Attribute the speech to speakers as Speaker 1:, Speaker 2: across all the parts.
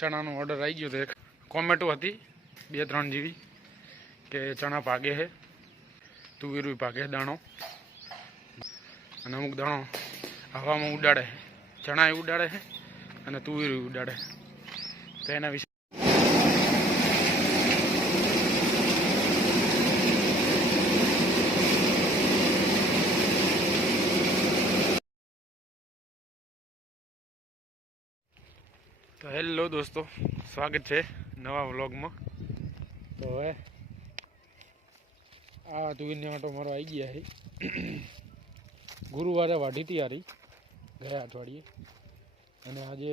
Speaker 1: ચણાનો ઓર્ડર આવી ગયો તો એક કોમેટો હતી, બે ત્રણ જેવી, કે ચણા પાકે છે તુવેરું પાકે દાણો. અને અમુક દાણો હવામાં ઉડાડે ચણા ઉડાડે છે અને તુવેરું ઉડાડે તો એના વિશે તો હેલો દોસ્તો, સ્વાગત છે નવા વ્લોગમાં. તો હવે આ તુવીરને આંટો મારો આવી ગયા છે. ગુરુવારે વાઢી હતી હારી, ગયા અઠવાડિયે. અને આજે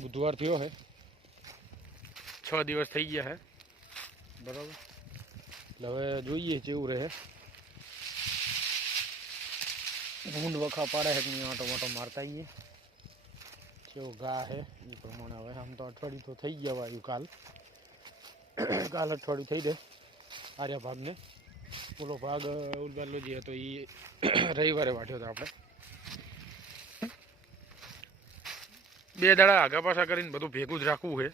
Speaker 1: બુધવાર થયો છે છ દિવસ થઈ ગયા છે બરાબર? એટલે હવે જોઈએ કેવું રહે. ઊંડ વખા પાડે છે આંટો મોટો મારતા આવીએ કેવો ઘા છે એ પ્રમાણે હવે આમ તો અઠવાડિયું તો થઈ ગયા વાયું કાલ. કાલ અઠવાડિયું થઈ દે આર્યા ભાગને ઓલો ભાગ ઉલબાલો જે હતો એ રવિવારે વાટ્યો હતો આપણે. બે દાડા આગા પાછા કરીને બધું ભેગું જ રાખવું છે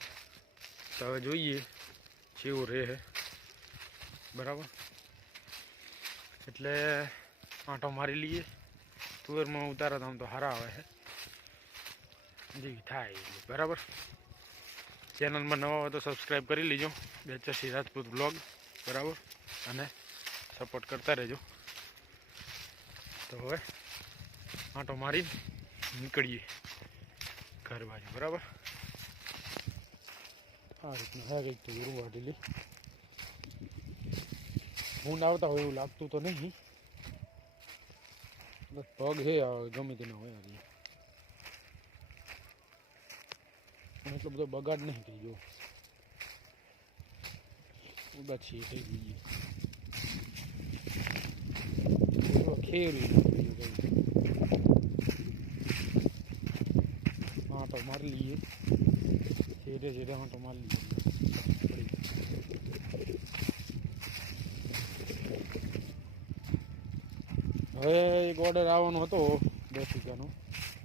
Speaker 1: તો હવે જોઈએ જેવું રહે બરાબર? એટલે આંટો મારી લઈએ. તુવેરમાં ઉતારા તો આમ તો સારા આવે છે જેવી થાય. બરાબર? ચેનલમાં નવા હોય તો સબસ્ક્રાઈબ કરી લેજો. બેચસી રાજપૂત બ્લોગ બરાબર? અને સપોર્ટ કરતા રહેજો. તો હવે આંટો મારી નીકળીએ ઘર બાજુ, બરાબર? આ રીતનું હે કંઈક તો ગુરુ વાટેલી હું આવતા હોય એવું લાગતું તો નહીં. પગ આ ગમે તેના હોય આ પણ એટલો બધો બગાડ નહીં થઈ ગયો છીએ, થઈ ગઈ ખેરી આંટો મારી લઈએ. ધીરે ધીરે આંટો મારી લઈએ. હવે એક ઓર્ડર આવવાનો હતો દસ રૂપિયાનો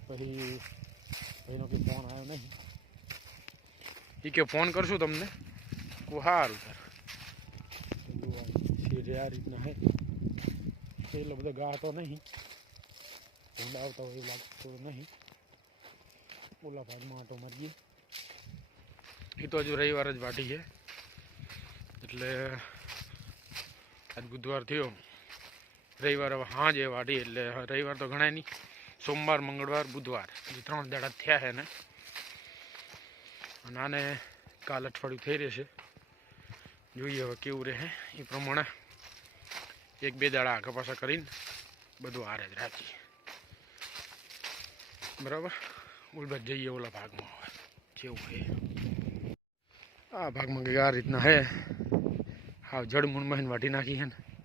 Speaker 1: પછી ભાઈનો કંઈ ફોન આવ્યો નહીં. એ કે ફોન કરશું તમને. કો સારું સર આ રીતના હે? એટલો બધો ગાતો નહીં. ઊંડા આવતા હોય એવું લાગતું નહીં. ઓલા ભાગમાં આટો મારીએ. એ તો હજુ રવિવાર જ વાટી છે. એટલે આજ બુધવાર થયો. રવિવાર હવે હાંજ એ વાટી એટલે રવિવાર તો ગણાય નહીં. સોમવાર મંગળવાર બુધવાર. એ ત્રણ દાડા થયા છે ને. અને આને કાલ અઠવાડિયું થઈ રહેશે. જોઈએ હવે કેવું રહે એ પ્રમાણે એક બે દાડા આગા પાછા કરીને બધું આરે જ રાખીએ. બરાબર? ઉલબાદ જઈએ ઓલા ભાગમાં હવે. જેવું છે. આ ભાગમાં કંઈક આ રીતના હે. હા જળમૂળમાં વાટી નાખી છે ને.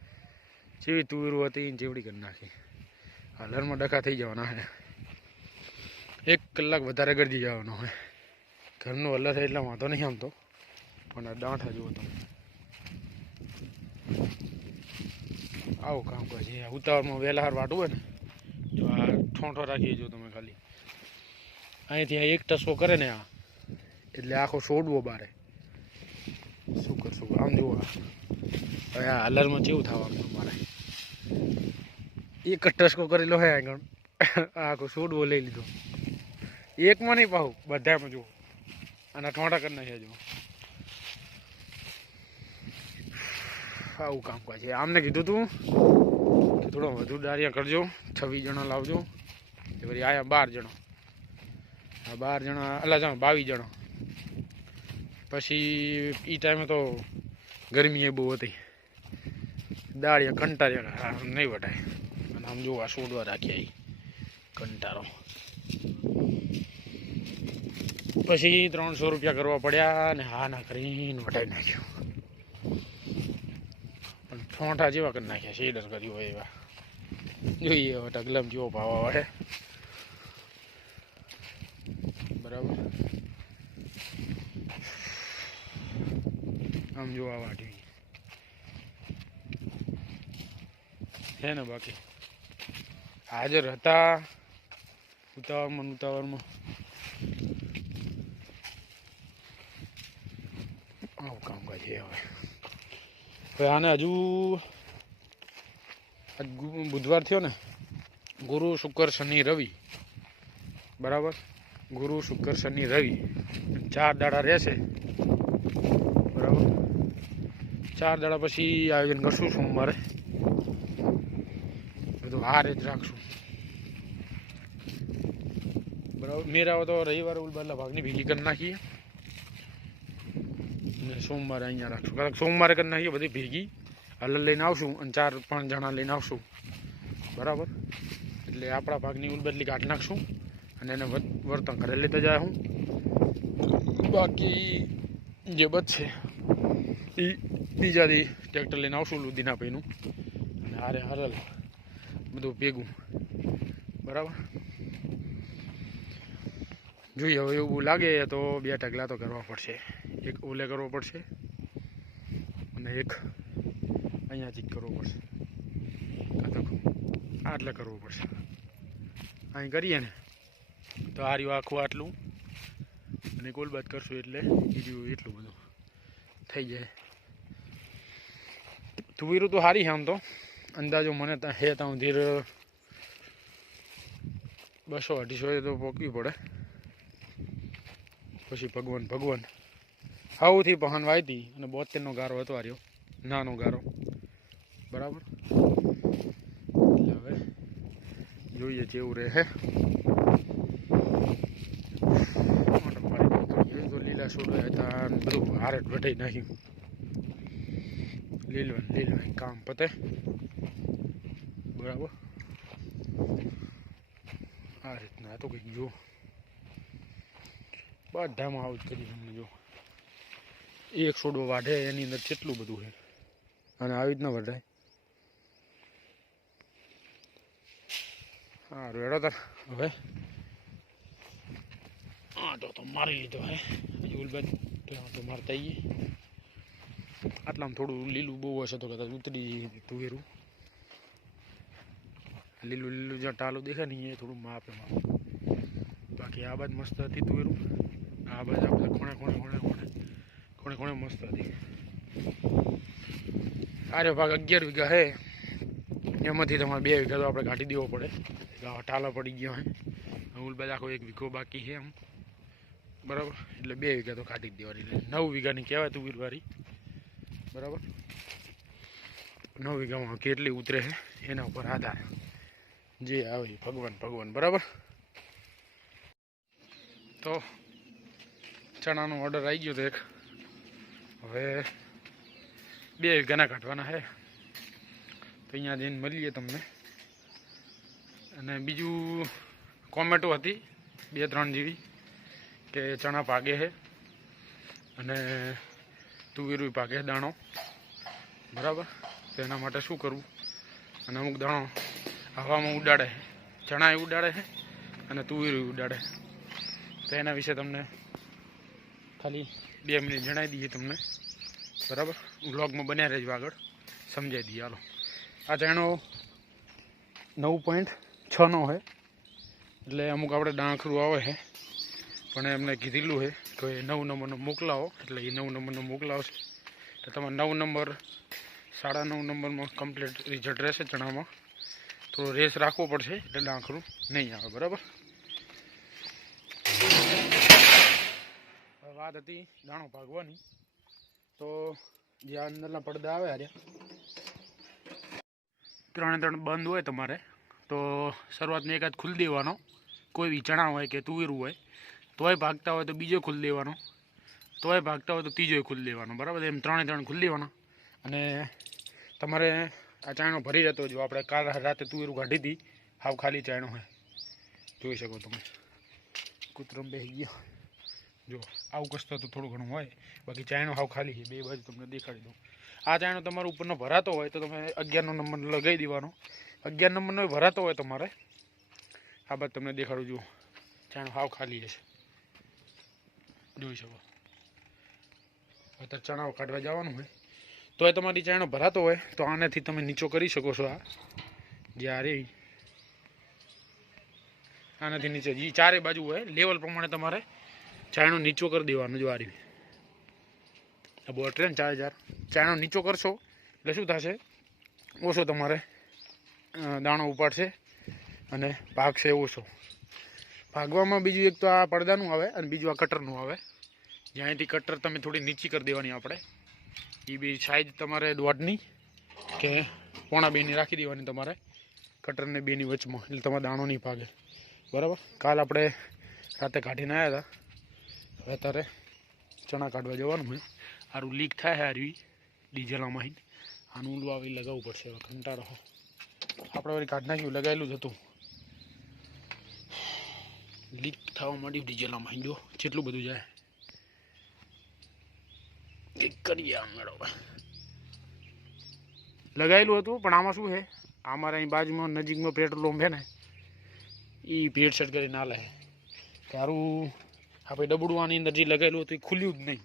Speaker 1: જેવી તુવેરું હતી એને જેવડી કરી નાખી. હલરમાં ડખા થઈ જવાના હે. એક કલાક વધારે ગરજી જવાનો હોય ઘરનું અલર એટલે વાંધો નહીં આમ તો. પણ આ દાંઠા જુઓ તમે આવું કામ કરે ઉતાવળમાં વહેલા હાર વાટવું હોય ને જો આ ઠોંઠો રાખીએ જો તમે ખાલી. અહીંથી એક ટસકો કરે ને આ. એટલે આખો છોડવો બારે. શું કરશું? આમ જુઓ. હવે આ અલરમાં કેવું થવાનું તમારે એક જ ટસકો કરેલો હે આગળ. આખો છોડવો લઈ લીધો. એકમાં નહીં પાહું, બધામાં જુઓ. અને ઠોંઠા કરી નાખ્યા જો આવું કામ કરે છે. આમને કીધું તું કે થોડો વધુ દારિયા કરજો, છવ્વીસ જણા લાવજો. એ વળી આયા બાર જણા. બાર જણા, અલા જાણ બાવીસ જણા. પછી એ ટાઈમે તો ગરમી એ બહુ હતી. દાળિયા કંટાળ્યા નહીં વટાય. અને આમ જોવા સોડવા રાખ્યા કંટાળો. પછી ત્રણસો રૂપિયા કરવા પડ્યા અને હા ના કરીને વટાવી નાખ્યું. પણ ઠોંઠા જેવા કરી નાખ્યા શેડર કર્યું હોય એવા. જોઈએ હવે ઢગલામ જેવો ભાવ આવે. બરાબર? આમ જોવા વાટી. છે ને બાકી? હાજર હતા ઉતાવળમાં ઉતાવળમાં આવું કામકાજ છે હવે. હવે આને હજુ બુધવાર થયો ને, ગુરુ, શુક્ર, શનિ, રવિ. બરાબર? ગુરુ, શુક્ર, શનિ, રવિ. ચાર દાડા રહેશે. બરાબર? ચાર દાડા પછી આયોજન કરશું સોમવારે બધું હારે જ રાખશું. બરાબર? મેરા તો રવિવારે ઉલબાલા ભાગની ભેગી કરી નાખીએ. સોમવારે અહીંયા રાખશું. કારણ કે સોમવારે કરી નાખીએ બધી ભેગી હલલ લઈને આવશું અને ચાર પાંચ જણા લઈને આવશું. બરાબર? એટલે આપણા ભાગની ઉલબદલી કાઢી નાખશું અને એને વર્તન ઘરે લેતા જાય હું. બાકી જે બચશે એ બીજાથી ટ્રેક્ટર લઈને આવશું લુધીના ભાઈનું. અને હારે હરલ બધું ભેગું. બરાબર? જોઈએ, હવે એવું લાગે તો બે ટકલા તો કરવા પડશે. એક ઓલે કરવો પડશે અને એક અહીંયાથી કરવો પડશે. આટલે કરવું પડશે. અહીં કરીએ ને, તો આ આખું આટલું અને ગોલબાદ કરશું એટલે બીજું એટલું બધું થઈ જાય. તુવેરું તો સારી છે આમ તો. અંદાજો મને હે ત્યાં ધીર બસો અઢીસો તો પોકવી પડે. પછી ભગવાન ભગવાન. આવુંથી પહન વાયતી અને બોતેરનો ગારો હતો આ રહ્યો. નાનો ગારો. બરાબર? હવે જોઈએ જેવું રહે લીલા છોડવા હતા બધું હારે વટાઈ નાખ્યું. લીલવાન લીલવાન કામ પતે. બરાબર? આ રીતના તો કંઈક જો બધામાં આવું જ કરી જો. એક છોડવો વાઢે, એની અંદર કેટલું બધું છે? અને આવી રીતના વઢાય. હા રેડો તાર. હવે. હા તો તો મારી લીધો હે. યુલબેન તો મારતા આવીએ આટલામાં થોડું લીલું બહુ હશે તો કદાચ ઉતરી તુવેરું લીલું લીલું જ્યાં ટાલું દેખાય ને એ થોડું માપે માપ. બાકી આ બાદ મસ્ત હતી તુવેરું આ બધા બધા ખૂણે ખૂણે ખૂણે ખૂણે ખૂણે ખૂણે મસ્ત હતી. આરે ભાગ અગિયાર વીઘા હે. એમાંથી તમારે બે વીઘા તો આપણે કાઢી દેવો પડે. ટાલા પડી ગયો હે બધા આખો એક વીઘો બાકી છે એમ. બરાબર? એટલે બે વીઘા તો કાઢી જ દેવાની. એટલે નવ વીઘાની કહેવાય તુવેરવારી બરાબર? નવ વીઘામાં કેટલી ઉતરે છે? એના ઉપર આધાર. જે આવે ભગવાન ભગવાન. બરાબર? તો ચણાનો ઓર્ડર આવી ગયો તો એક. હવે બે ઘણા કાઢવાના છે. તો અહીંયા જઈને મળીએ તમને. અને બીજું કોમેટો હતી, બે ત્રણ જેવી, કે ચણા પાકે છે. અને તુવેરું પાકે દાણો. બરાબર? તો એના માટે શું કરવું? અને અમુક દાણો હવામાં ઉડાડે ચણા એ ઉડાડે છે અને તુવેરું ઉડાડે તો એના વિશે તમને ખાલી બે મિનિટ જણાવી દઈએ તમને. બરાબર? વ્લોગમાં બન્યા રહેજો આગળ. સમજાવી દઈએ. હાલો. આ ચણો નવ પોઈન્ટ છનો છે એટલે અમુક આપણે ડાંખરું આવે છે પણ એમને કીધેલું છે કે નવ નંબરનો મોકલાવો. એટલે એ નવ નંબરનો મોકલાવશે. એટલે તમારે નવ નંબર, સાડા નવ નંબરમાં કમ્પ્લીટ રિઝલ્ટ રહેશે ચણામાં. થોડો રેસ રાખવો પડશે એટલે ડાંખરું નહીં આવે. બરાબર? વાત હતી દાણો ભાગવાની. તો જે અંદરના પડદા આવે અરે ત્રણે ત્રણ બંધ હોય તમારે, તો શરૂઆતને એકાદ ખુલ્લી દેવાનો. કોઈ બી ચણા હોય કે તુવેરું હોય, તોય ભાગતા હોય તો બીજો ખુલ્લી દેવાનો. તોય ભાગતા હોય તો ત્રીજોય ખુલ્લી દેવાનો, બરાબર? એમ ત્રણે ત્રણ ખુલ્લી દેવાના. અને તમારે આ ચાયણો ભરી જતો જો આપણે કાલ રાતે તુવેરું કાઢી હતી, હાવ ખાલી ચાયણો હોય. જોઈ શકો તમે. કૂતરમ બે ગયો. જો, આવું કસ્તો તો થોડું ઘણું હોય. બાકી ચાયણો હાવ ખાલી છે, બે બાજુ તમને દેખાડી દઉં. આ ચાયણો તમારો ઉપરનો ભરાતો હોય તો તમે અગિયારનો નંબર લગાવી દેવાનો. અગિયાર નંબરનો ભરાતો હોય તમારે. આ બાદ તમને દેખાડું, જુઓ. ચાયણો હાવ ખાલી હશે જોઈ શકો. અત્યારે ચણાઓ કાઢવા જવાનું હોય. તો એ તમારી ચાયણો ભરાતો હોય, તો આનાથી તમે નીચો કરી શકો છો આ. જે આ રહી આનાથી નીચે, જે, ચારે બાજુ હોય. લેવલ પ્રમાણે તમારે ચાયણો નીચો કરી દેવાનો જો આ રહી બોર ટ્રેન ચાર હજાર. ચાયણો નીચો કરશો, એટલે શું થશે? ઓછો તમારે દાણો ઉપાડશે અને પાકશે ઓછો. ભાગવામાં બીજું એક તો આ પડદાનું આવે અને બીજું આ કટરનું આવે. જ્યાંથી કટર તમે થોડી નીચી કરી દેવાની આપણે. એ બી સાઈઝ તમારે દોઢની કે પોણા બેની રાખી દેવાની તમારે કટરને બેની વચમાં, એટલે તમારે દાણો નહીં ભાગે. બરાબર? કાલ આપણે રાતે કાઢીને આવ્યા હતા. હવે અત્યારે ચણા કાઢવા જવાનું હોય સારું લીક થાય હારવી ડીઝલમાં આનું ઊંડું આવી લગાવવું પડશે હવે, કંટાળો આપણે વળી કાઢ નાખ્યું લગાવેલું જ હતું. લીક થવા માંડ્યું ડીઝલમાં જો, જેટલું બધું જાય. કંઈક કરીએ આ મેળો. લગાવેલું હતું, પણ આમાં શું છે? અમારા અહીં બાજુમાં નજીકમાં પેટ્રોલ પંપ છે ને એ ભેટ સેટ કરી ના લે તારું આપણે ડબડું આની અંદર જે લગાવેલું હતું એ ખુલ્યું જ નહીં.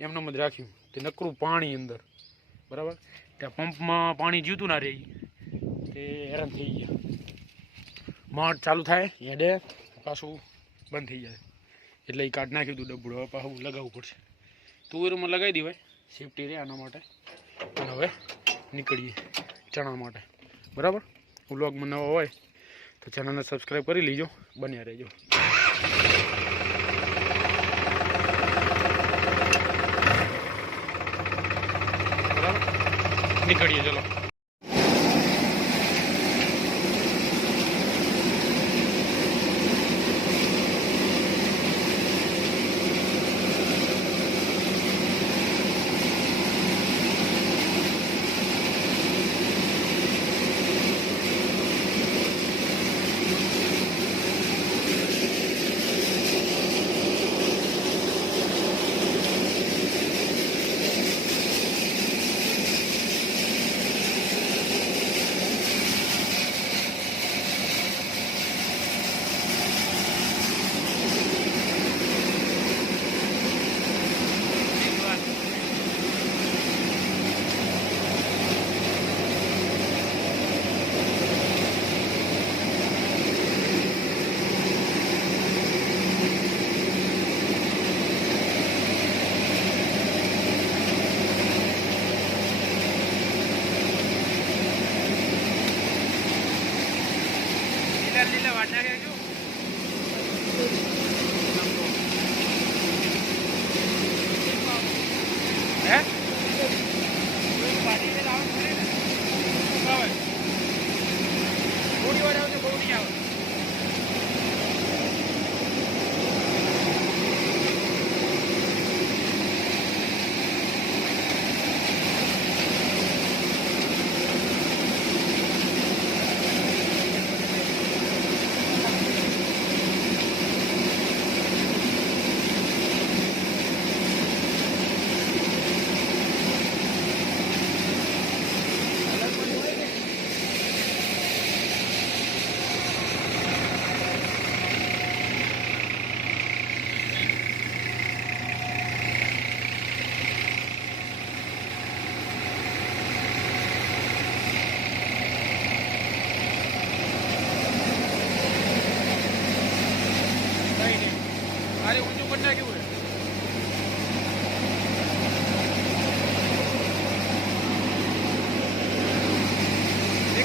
Speaker 1: એમને જ રાખ્યું તે નકરું પાણી અંદર. બરાબર? ત્યાં પંપમાં પાણી જીવતું ના રહે તે હેરાન થઈ ગયા. માઠ ચાલુ થાય હેડે પાછું બંધ થઈ જાય. એટલે એ કાઢ નાખ્યું હતું ડબડું. હવે પાછું લગાવવું પડશે. તુવેરમાં લગાવી દેવાય સેફટી રહે આના માટે. અને હવે નીકળીએ ચણા માટે. બરાબર? વ્લોગમાં નવા હોય તો ચેનલને સબસ્ક્રાઈબ કરી લેજો. બન્યા રહેજો બરાબર નીકળીએ ચલો.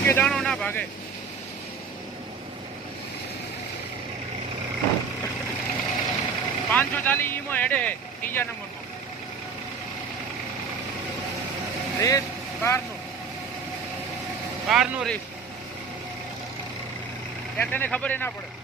Speaker 1: એકે દાણો ના ભાગે. પાંચસો ચાલીસ ઈમો હેડે હે, ત્રીજા નંબરમાં. રેસ બારનો. બારનો રેસ. ટ્રેક્ટરને ખબર ના પડે.